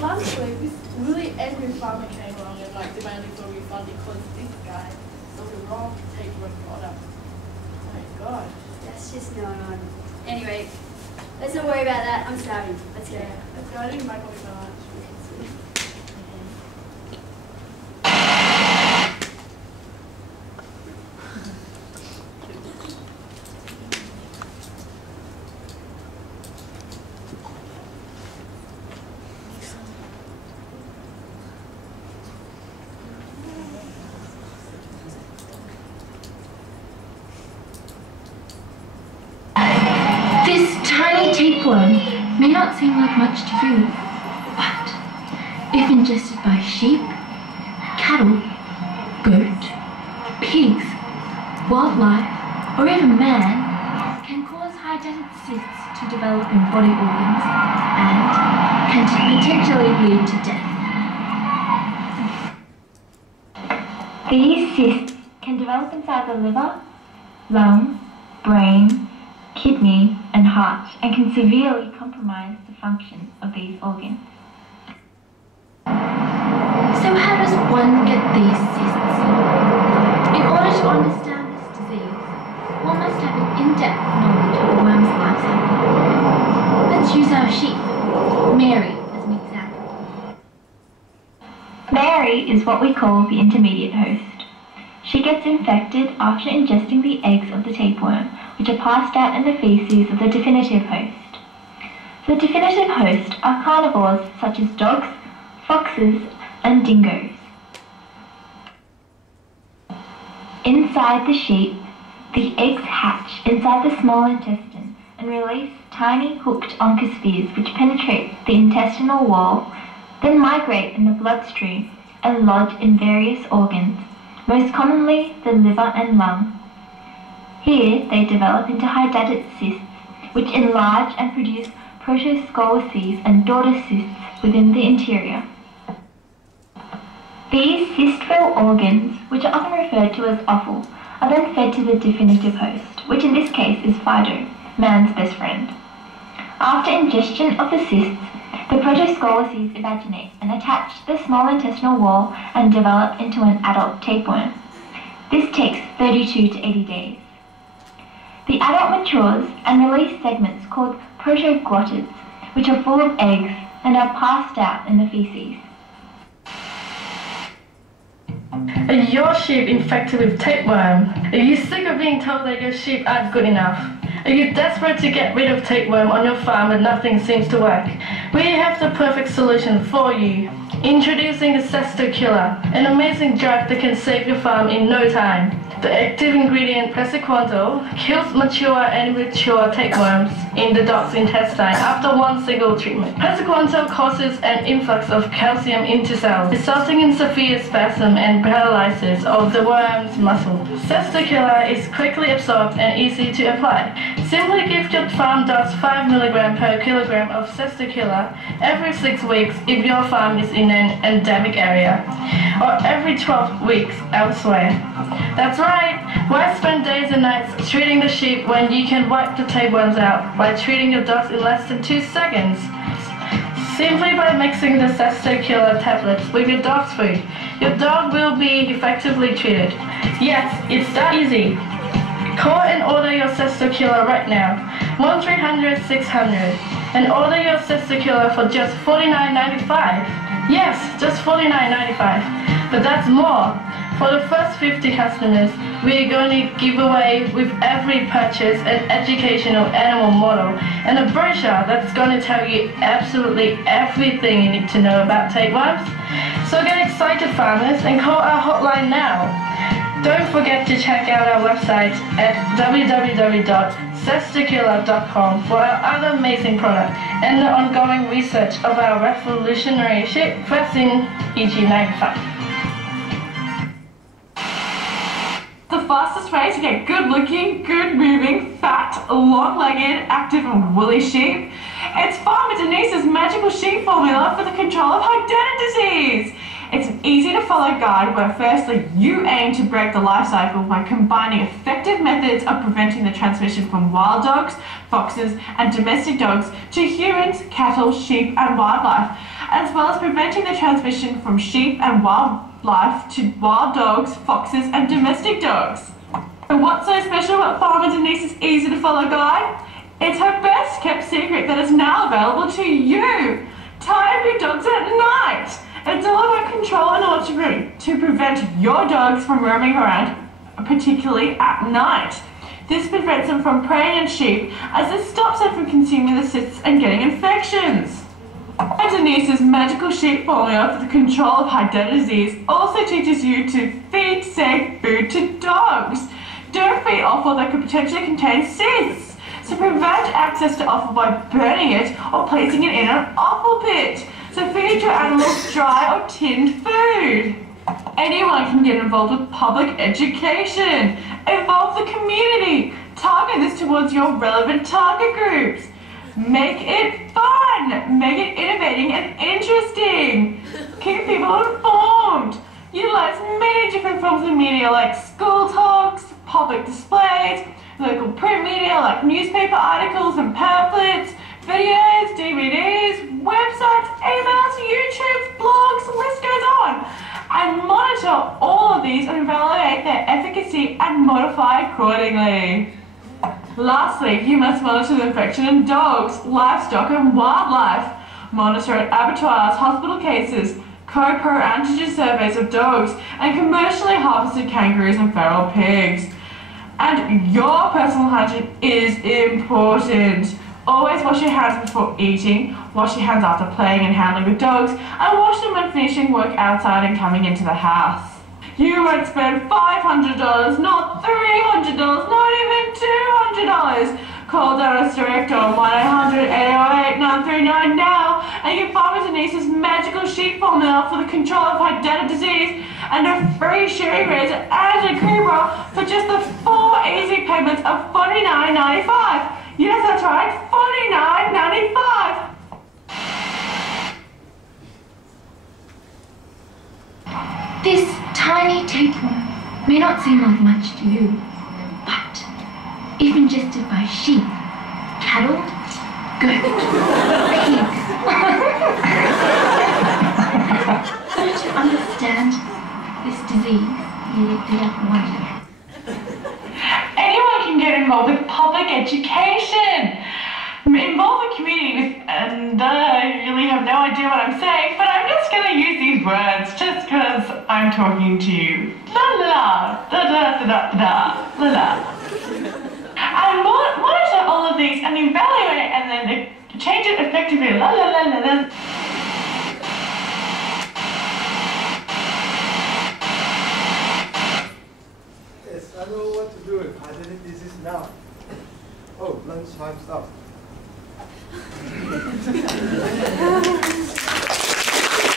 last week, this really angry farmer came along and like demanding for a refund because this guy sold the wrong tapeworm product. Oh my god. That's just going on. Anyway, let's not worry about that. I'm starving. Let's go. Yeah, let's go. I think Michael will be lunch. This tiny tapeworm may not seem like much to you, but if ingested by sheep, cattle, goat, pigs, wildlife, or even man, can cause hydatid cysts to develop in body organs and can potentially lead to death. These cysts can develop inside the liver, lung, brain, kidney and heart, and can severely compromise the function of these organs. So how does one get these cysts? In order to understand this disease, one must have an in-depth knowledge of the worm's life cycle. Let's use our sheep, Mary, as an example. Mary is what we call the intermediate host. She gets infected after ingesting the eggs of the tapeworm, which are passed out in the feces of the definitive host. The definitive host are carnivores such as dogs, foxes, and dingoes. Inside the sheep, the eggs hatch inside the small intestine and release tiny hooked oncospheres which penetrate the intestinal wall, then migrate in the bloodstream and lodge in various organs, most commonly the liver and lung. Here they develop into hydatid cysts, which enlarge and produce protoscolices and daughter cysts within the interior. These cyst-filled organs, which are often referred to as offal, are then fed to the definitive host, which in this case is Fido, man's best friend. After ingestion of the cysts, the protoscolices evaginate and attach to the small intestinal wall and develop into an adult tapeworm. This takes 32 to 80 days. The adult matures and release segments called protoglottids, which are full of eggs and are passed out in the feces. Are your sheep infected with tapeworm? Are you sick of being told that your sheep aren't good enough? Are you desperate to get rid of tapeworm on your farm but nothing seems to work? We have the perfect solution for you. Introducing the Cesto Killer, an amazing drug that can save your farm in no time. The active ingredient Praziquantel kills mature and immature tapeworms in the dog's intestine after one single treatment. Praziquantel causes an influx of calcium into cells, resulting in severe spasm and paralysis of the worm's muscle. Cesto Killer is quickly absorbed and easy to apply. Simply give your farm dogs 5 mg per kilogram of Cesto Killer every 6 weeks if your farm is in an endemic area, or every 12 weeks elsewhere. That's right! Why spend days and nights treating the sheep when you can wipe the tapeworms out by treating your dogs in less than 2 seconds? Simply by mixing the Cesto Killer tablets with your dog's food, your dog will be effectively treated. Yes, it's that easy. Call and order your Cesto Killer right now, 1-300-600, and order your Cesto Killer for just $49.95. Yes, just $49.95. But that's more. For the first 50 customers, we are going to give away with every purchase an educational animal model and a brochure that's going to tell you absolutely everything you need to know about tapeworms. So get excited, farmers, and call our hotline now. Don't forget to check out our website at www.cestokiller.com for our other amazing products and the ongoing research of our revolutionary sheep vaccine EG95. The fastest way to get good-looking, good-moving, fat, long-legged, active and woolly sheep? It's Farmer Denise's magical sheep formula for the control of hydatid disease. It's an easy-to-follow guide where firstly you aim to break the life cycle by combining effective methods of preventing the transmission from wild dogs, foxes and domestic dogs to humans, cattle, sheep and wildlife. as well as preventing the transmission from sheep and wildlife to wild dogs, foxes, and domestic dogs. And what's so special about Farmer Denise's easy-to-follow guide? It's her best-kept secret that is now available to you. Tie up your dogs at night. It's all about control and order to prevent your dogs from roaming around, particularly at night. This prevents them from preying on sheep, as this stops them from consuming the cysts and getting infections. Denise's magical sheep formula for the control of high disease also teaches you to feed safe food to dogs. Don't feed offal that could potentially contain cysts. So prevent access to offal by burning it or placing it in an offal pit. So feed your animals dry or tinned food. Anyone can get involved with public education. Involve the community. Target this towards your relevant target groups. Make it fun. Make it innovating and interesting. Keep people informed. Utilize many different forms of media like school talks, public displays, local print media like newspaper articles and pamphlets, videos, DVDs, websites, emails, YouTube, blogs, the list goes on. And monitor all of these and evaluate their efficacy and modify accordingly. Lastly, you must monitor the infection in dogs, livestock and wildlife. Monitor at abattoirs, hospital cases, co-pro antigen surveys of dogs, and commercially harvested kangaroos and feral pigs. And your personal hygiene is important. Always wash your hands before eating, wash your hands after playing and handling with dogs, and wash them when finishing work outside and coming into the house. You won't spend $500, not $300, not even $200. Call Dennis Direct on 1-800-808-939 now and get Farmer Denise's magical sheep formula for the control of hydatidic disease and a free shearing razor and a creeper for just the 4 easy payments of $49.95. Yes, that's right, $49.95. This tiny tapeworm may not seem like much to you, but if ingested by sheep, cattle, goat, pig, don't you understand this disease? You wonder. Anyone can get involved with public education. Involve the community with, and I really have no idea what I'm saying, but I'm just going to use these words just because I'm talking to you. La la, da da da da da, la la. And monitor all of these and evaluate and then change it effectively. La la la la la. Yes, I know what to do with hydatidic disease now. Oh, lunchtime stuff.